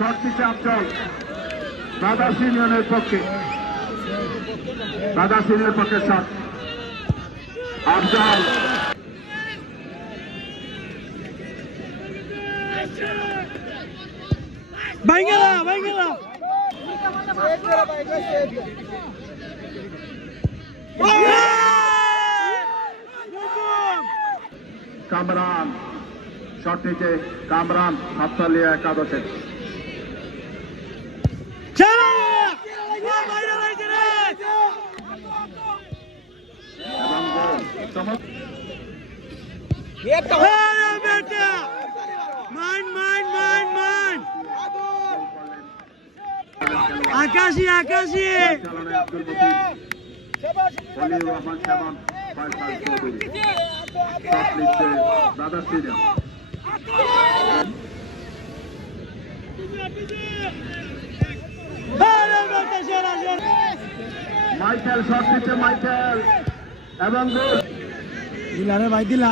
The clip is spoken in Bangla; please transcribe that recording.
শট নিচ্ছে আফজল ব্রাদার্স ইউনিয়নের পক্ষে। ব্রাদার্স ইউনিয়নের পক্ষে শট। আফজল। কামরান। শট নিচ্ছে কামরান। সাততালিয়া একাদশের শট নিচ্ছে ব্রাদার্স ইউনিয়ন মাইকেল শট নিচ্ছে মাইকেল এবং দিলা রে ভাই দিলা।